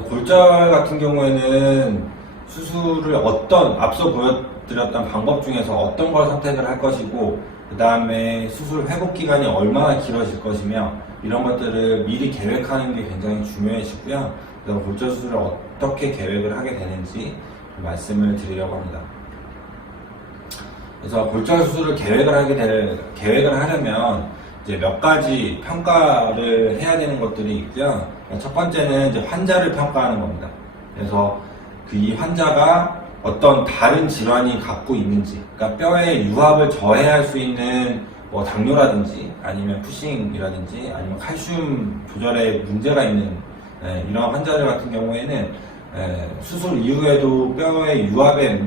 골절 같은 경우에는 수술을 앞서 보여드렸던 방법 중에서 어떤 걸 선택을 할 것이고, 그 다음에 수술 회복 기간이 얼마나 길어질 것이며, 이런 것들을 미리 계획하는 게 굉장히 중요해지고요. 그래서 골절 수술을 어떻게 계획을 하게 되는지 말씀을 드리려고 합니다. 그래서 골절 수술을 계획을 하려면 이제 몇 가지 평가를 해야 되는 것들이 있고요. 첫 번째는 이제 환자를 평가하는 겁니다. 그래서 이 환자가 어떤 다른 질환이 갖고 있는지, 그러니까 뼈의 유압을 저해할 수 있는 뭐 당뇨라든지 아니면 푸싱이라든지 아니면 칼슘 조절에 문제가 있는 이런 환자들 같은 경우에는 수술 이후에도 뼈의 유압에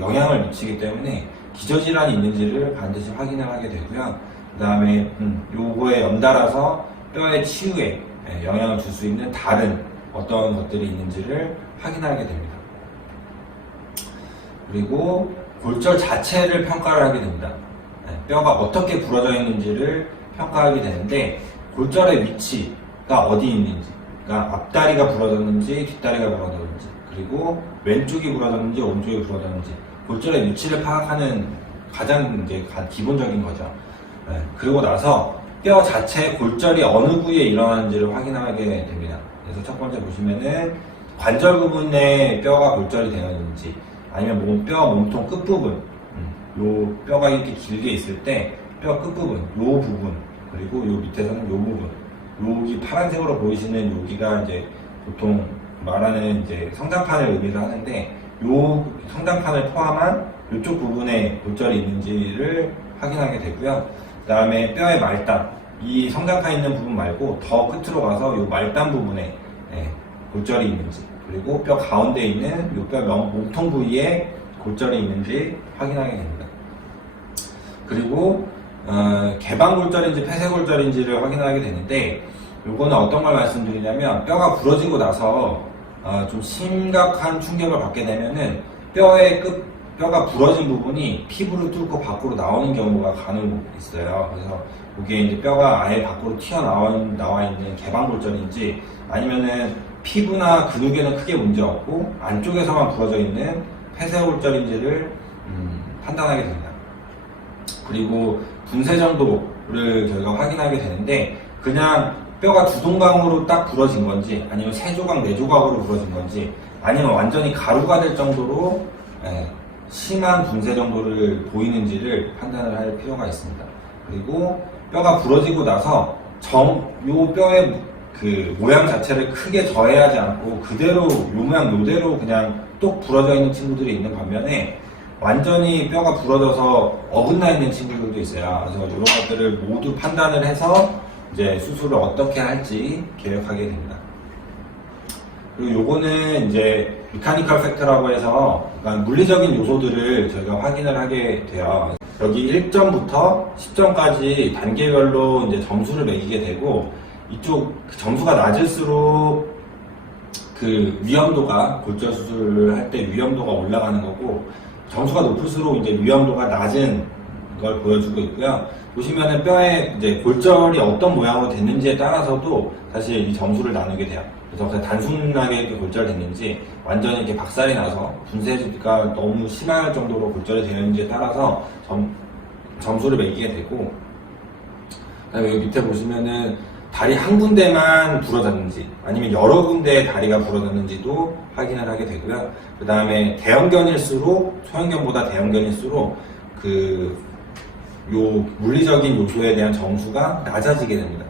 영향을 미치기 때문에 기저질환이 있는지를 반드시 확인을 하게 되고요. 그 다음에 요거에 연달아서 뼈의 치유에 영향을 줄 수 있는 다른 어떤 것들이 있는지를 확인하게 됩니다. 그리고 골절 자체를 평가를 하게 됩니다. 뼈가 어떻게 부러져 있는지를 평가하게 되는데, 골절의 위치가 어디 있는지, 그러니까 앞다리가 부러졌는지 뒷다리가 부러졌는지, 그리고 왼쪽이 부러졌는지 오른쪽이 부러졌는지, 골절의 위치를 파악하는 가장 기본적인 거죠. 그리고 나서 뼈 자체의 골절이 어느 부위에 일어나는지를 확인하게 됩니다. 그래서 첫 번째 보시면은 관절 부분에 뼈가 골절이 되어 있는지, 아니면 뼈 몸통 끝부분, 요 뼈가 이렇게 길게 있을 때 뼈 끝부분, 요 부분, 그리고 요 밑에서는 요 부분, 여기 파란색으로 보이시는 여기가 이제 보통 말하는 이제 성장판을 의미를 하는데, 요 성장판을 포함한 이쪽 부분에 골절이 있는지를 확인하게 되고요. 그 다음에 뼈의 말단, 이 성장판 있는 부분 말고 더 끝으로 가서 요 말단 부분에 골절이 있는지, 그리고 뼈 가운데 있는 요 뼈 몸통 부위에 골절이 있는지 확인하게 됩니다. 그리고 개방골절인지 폐쇄골절인지를 확인하게 되는데, 요거는 어떤 걸 말씀드리냐면, 뼈가 부러지고 나서 좀 심각한 충격을 받게 되면은 뼈가 부러진 부분이 피부를 뚫고 밖으로 나오는 경우가 간혹 있어요. 그래서 그게 이제 뼈가 아예 밖으로 나와 있는 개방골절인지, 아니면은 피부나 근육에는 크게 문제 없고 안쪽에서만 부러져 있는 폐쇄골절인지를 판단하게 됩니다. 그리고 분쇄 정도를 저희가 확인하게 되는데, 그냥 뼈가 두 동강으로 딱 부러진 건지, 아니면 세 조각, 네 조각으로 부러진 건지, 아니면 완전히 가루가 될 정도로 심한 분쇄 정도를 보이는지를 판단을 할 필요가 있습니다. 그리고 뼈가 부러지고 나서 요 뼈의 그 모양 자체를 크게 저해하지 않고 그대로 요 모양 요대로 그냥 똑 부러져 있는 친구들이 있는 반면에, 완전히 뼈가 부러져서 어긋나 있는 친구들도 있어요. 그래서 이런 것들을 모두 판단을 해서 이제 수술을 어떻게 할지 계획하게 됩니다. 그리고 요거는 이제 메카니컬 팩터라고 해서, 그러니까 물리적인 요소들을 저희가 확인을 하게 돼요. 여기 1점부터 10점까지 단계별로 이제 점수를 매기게 되고, 이쪽 점수가 낮을수록 그 위험도가, 골절 수술을 할 때 위험도가 올라가는 거고, 점수가 높을수록 이제 위험도가 낮은 걸 보여주고 있고요. 보시면은 뼈에 이제 골절이 어떤 모양으로 됐는지에 따라서도 사실 이 점수를 나누게 돼요. 그래서 그냥 단순하게 이렇게 골절됐는지, 완전히 이렇게 박살이 나서 분쇄가 너무 심할 정도로 골절이 되는지에 따라서 점수를 매기게 되고, 그다음에 여기 밑에 보시면은 다리 한 군데만 부러졌는지 아니면 여러 군데 다리가 부러졌는지도 확인을 하게 되고요. 그 다음에 대형견일수록, 소형견보다 대형견일수록 요 물리적인 요소에 대한 점수가 낮아지게 됩니다.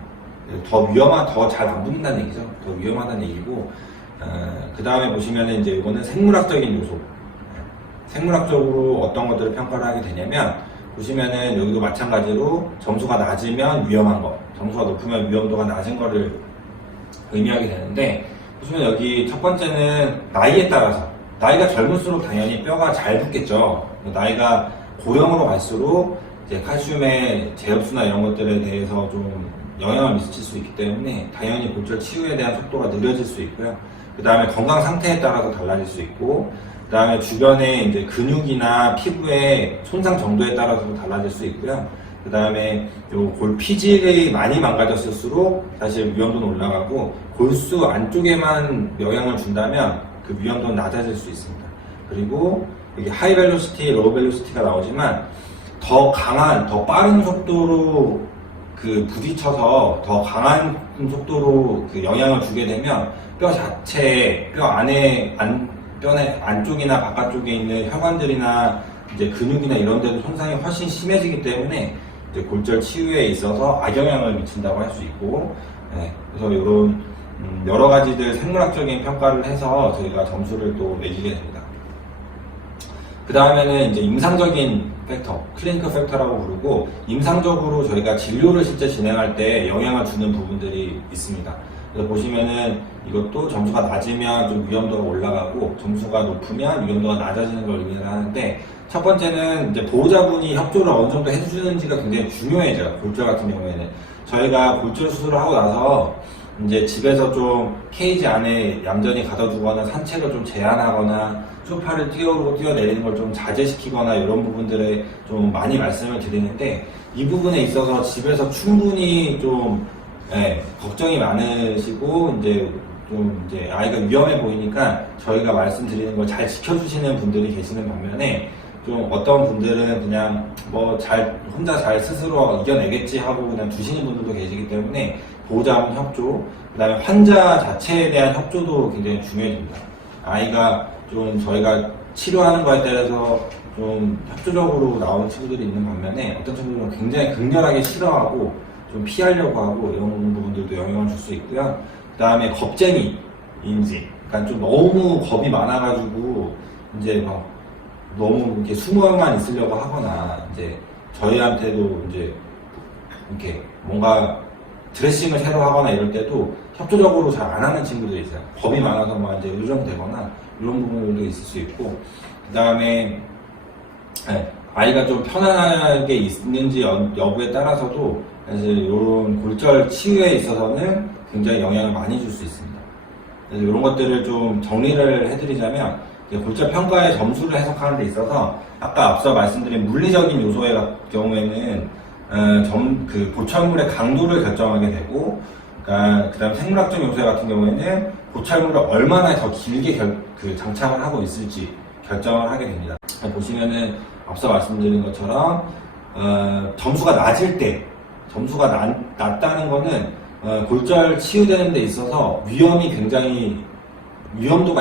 더 잘 안 붙는다는 얘기죠. 더 위험하다는 얘기고, 그 다음에 보시면은 이제 이거는 생물학적인 요소. 생물학적으로 어떤 것들을 평가를 하게 되냐면, 보시면은 여기도 마찬가지로 점수가 낮으면 위험한 거, 점수가 높으면 위험도가 낮은 거를 의미하게 되는데, 보시면 여기 첫 번째는 나이에 따라서, 나이가 젊을수록 당연히 뼈가 잘 붙겠죠. 나이가 고령으로 갈수록 이제 칼슘의 재흡수나 이런 것들에 대해서 좀 영향을 미칠 수 있기 때문에 당연히 골절 치유에 대한 속도가 느려질 수 있고요. 그 다음에 건강 상태에 따라서 달라질 수 있고, 그 다음에 주변에 이제 근육이나 피부의 손상 정도에 따라서도 달라질 수 있고요. 그 다음에 요 골 피질이 많이 망가졌을수록 사실 위험도는 올라가고, 골수 안쪽에만 영향을 준다면 그 위험도는 낮아질 수 있습니다. 그리고 여기 하이 벨로시티, 로우 벨로시티가 나오지만 더 강한, 더 빠른 속도로 그 부딪혀서 더 강한 속도로 그 영향을 주게 되면 뼈 자체, 뼈 안쪽이나 바깥쪽에 있는 혈관들이나 이제 근육이나 이런 데도 손상이 훨씬 심해지기 때문에 이제 골절 치유에 있어서 악영향을 미친다고 할 수 있고, 그래서 이런 여러 가지들 생물학적인 평가를 해서 저희가 점수를 또 매기게 됩니다. 그 다음에는 이제 임상적인 팩터, 클리니컬 팩터라고 부르고, 임상적으로 저희가 진료를 실제 진행할 때 영향을 주는 부분들이 있습니다. 그래서 보시면은 이것도 점수가 낮으면 좀 위험도가 올라가고, 점수가 높으면 위험도가 낮아지는 걸 의미를 하는데, 첫 번째는 이제 보호자분이 협조를 어느 정도 해주는지가 굉장히 중요해져요. 골절 같은 경우에는 저희가 골절 수술을 하고 나서 이제 집에서 좀 케이지 안에 얌전히 가둬두거나 산책을 좀 제한하거나 소파를 뛰어오르고 뛰어내리는 걸 좀 자제시키거나 이런 부분들에 좀 많이 말씀을 드리는데, 이 부분에 있어서 집에서 충분히 좀 걱정이 많으시고 이제 아이가 위험해 보이니까 저희가 말씀드리는 걸 잘 지켜주시는 분들이 계시는 반면에, 좀 어떤 분들은 그냥 뭐 혼자 잘 스스로 이겨내겠지 하고 그냥 두시는 분들도 계시기 때문에, 보호자분 협조, 그 다음에 환자 자체에 대한 협조도 굉장히 중요해집니다. 아이가 좀 저희가 치료하는 거에 따라서 좀 협조적으로 나오는 친구들이 있는 반면에, 어떤 친구들은 굉장히 극렬하게 싫어하고 좀 피하려고 하고 이런 부분들도 영향을 줄 수 있고요. 그 다음에 겁쟁이인지, 그러니까 좀 너무 겁이 많아가지고 이제 막 너무 이렇게 숨어만 있으려고 하거나, 이제 저희한테도 이제 이렇게 뭔가 드레싱을 새로 하거나 이럴 때도 협조적으로 잘 안 하는 친구들이 있어요. 겁이 많아서 막 이제 요정되거나 이런 부분들도 있을 수 있고, 그 다음에 아이가 좀 편안하게 있는지 여부에 따라서도 사실 이런 골절 치유에 있어서는 굉장히 영향을 많이 줄 수 있습니다. 그래서 이런 것들을 좀 정리를 해드리자면, 골절 평가의 점수를 해석하는 데 있어서 아까 앞서 말씀드린 물리적인 요소의 경우에는 그 보철물의 강도를 결정하게 되고, 그다음 생물학적 요소 같은 경우에는 보철물을 얼마나 더 길게 장착을 하고 있을지 결정을 하게 됩니다. 보시면은 앞서 말씀드린 것처럼 점수가 낮을 때, 점수가 낮다는 거는 골절 치유되는 데 있어서 위험도가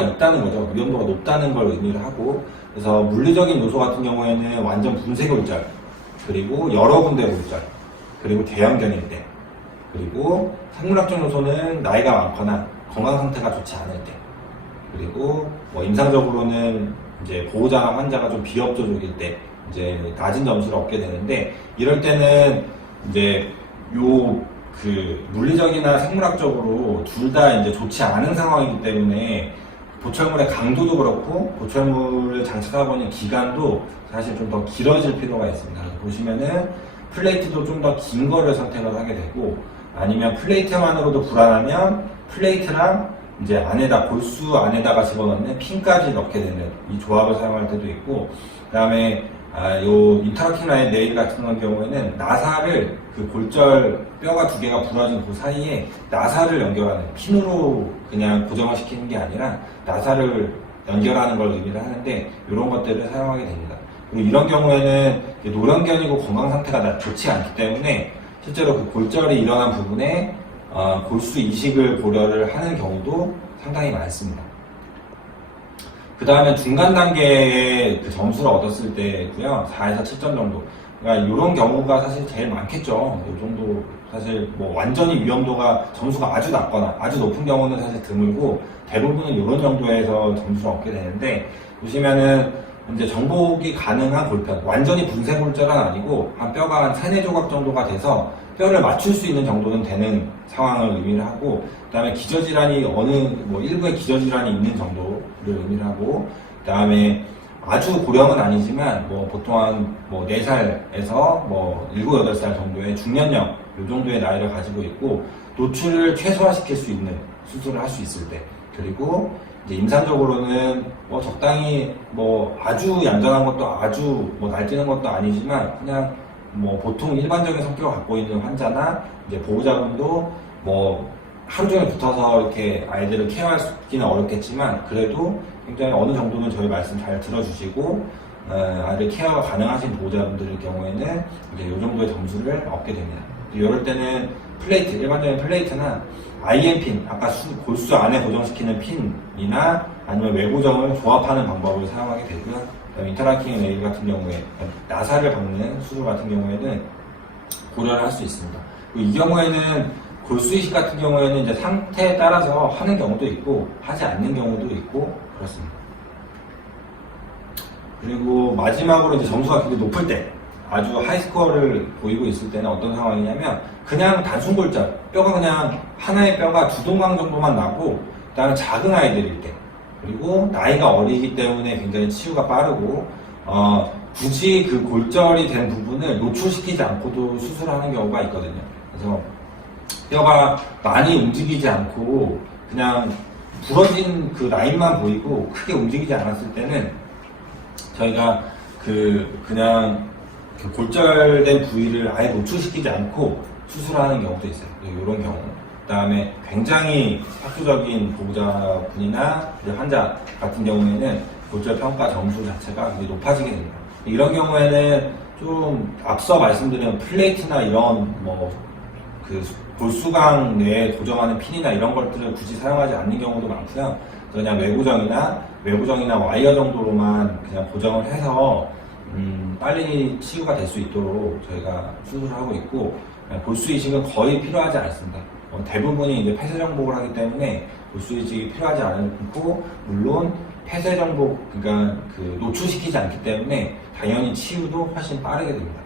있다는 거죠. 위험도가 높다는 걸 의미를 하고, 그래서 물리적인 요소 같은 경우에는 완전 분쇄 골절, 그리고 여러 군데 골절, 그리고 대형견일 때, 그리고 생물학적 요소는 나이가 많거나 건강 상태가 좋지 않을 때, 그리고 뭐 임상적으로는 이제 보호자나 환자가 좀 비협조적일 때 이제 낮은 점수를 얻게 되는데, 이럴 때는 이제 물리적이나 생물학적으로 둘 다 이제 좋지 않은 상황이기 때문에 보철물의 강도도 그렇고 보철물을 장착하고 있는 기간도 사실 좀 더 길어질 필요가 있습니다. 보시면은 플레이트도 좀 더 긴 거를 선택을 하게 되고, 아니면 플레이트만으로도 불안하면 플레이트랑 이제 골수 안에다가 집어넣는 핀까지 넣게 되는 이 조합을 사용할 때도 있고, 그 다음에 요 인터락팅 라인 네일 같은 경우에는 나사를 그 골절 뼈가 두 개가 부러진 그 사이에 나사를 연결하는, 핀으로 그냥 고정을 시키는 게 아니라 나사를 연결하는 걸 의미를 하는데, 이런 것들을 사용하게 됩니다. 그리고 이런 경우에는 노령견이고 건강 상태가 좋지 않기 때문에 실제로 그 골절이 일어난 부분에 골수 이식을 고려를 하는 경우도 상당히 많습니다. 그 다음에 중간 단계의 그 점수를 얻었을 때고요. 4에서 7점 정도. 그러니까 이런 경우가 사실 제일 많겠죠. 이 정도, 사실 뭐 완전히 위험도가 점수가 아주 낮거나 아주 높은 경우는 사실 드물고, 대부분은 이런 정도에서 점수를 얻게 되는데, 보시면은 이제 정복이 가능한 골편, 완전히 분쇄 골절은 아니고 한 뼈가 한 3, 4조각 정도가 돼서 뼈를 맞출 수 있는 정도는 되는 상황을 의미를 하고, 그 다음에 기저질환이 일부의 기저질환이 있는 정도를 의미를 하고, 그 다음에 아주 고령은 아니지만 보통 한 4살에서 7, 8살 정도의 중년형 이 정도의 나이를 가지고 있고, 노출을 최소화시킬 수 있는 수술을 할 수 있을 때, 그리고 이제 임상적으로는 적당히 아주 얌전한 것도 아주 날뛰는 것도 아니지만 그냥 뭐 보통 일반적인 성격을 갖고 있는 환자나 이제 보호자분도 뭐 하루 종일 붙어서 이렇게 아이들을 케어하기는 어렵겠지만 그래도 굉장히 어느 정도는 저희 말씀 잘 들어주시고 아이들 케어가 가능하신 보호자분들의 경우에는 이제 이 정도의 점수를 얻게 됩니다. 이럴 때는 플레이트, 일반적인 플레이트나 IM핀, 아까 골수 안에 고정시키는 핀이나 아니면 외고정을 조합하는 방법을 사용하게 되고요. 인터라킹 네일 같은 경우에 나사를 박는 수술 같은 경우에는 고려를 할 수 있습니다. 이 경우에는 골수 이식 같은 경우에는 이제 상태에 따라서 하는 경우도 있고 하지 않는 경우도 있고 그렇습니다. 그리고 마지막으로 이제 점수가 굉장히 높을 때 아주 하이스코어를 보이고 있을 때는 어떤 상황이냐면 그냥 단순 골절, 뼈가 그냥 하나의 뼈가 두 동강 정도만 나고 그다음에 작은 아이들일 때 그리고 나이가 어리기 때문에 굉장히 치유가 빠르고 굳이 그 골절이 된 부분을 노출시키지 않고도 수술하는 경우가 있거든요. 그래서 뼈가 많이 움직이지 않고 그냥 부러진 그 라인만 보이고 크게 움직이지 않았을 때는 저희가 그냥 그 골절된 부위를 아예 노출시키지 않고 수술하는 경우도 있어요. 이런 경우. 그 다음에 굉장히 학술적인 보호자분이나 환자 같은 경우에는 골절 평가 점수 자체가 굉장히 높아지게 됩니다. 이런 경우에는 좀 앞서 말씀드린 플레이트나 이런 그 골수강 내에 고정하는 핀이나 이런 것들을 굳이 사용하지 않는 경우도 많고요. 그냥 외고정이나 와이어 정도로만 그냥 고정을 해서 빨리 치유가 될 수 있도록 저희가 수술을 하고 있고 골수 이식은 거의 필요하지 않습니다. 대부분이 이제 폐쇄 정복을 하기 때문에 골수 이식이 필요하지 않고 물론 폐쇄 정복 그러니까 그 노출시키지 않기 때문에 당연히 치유도 훨씬 빠르게 됩니다.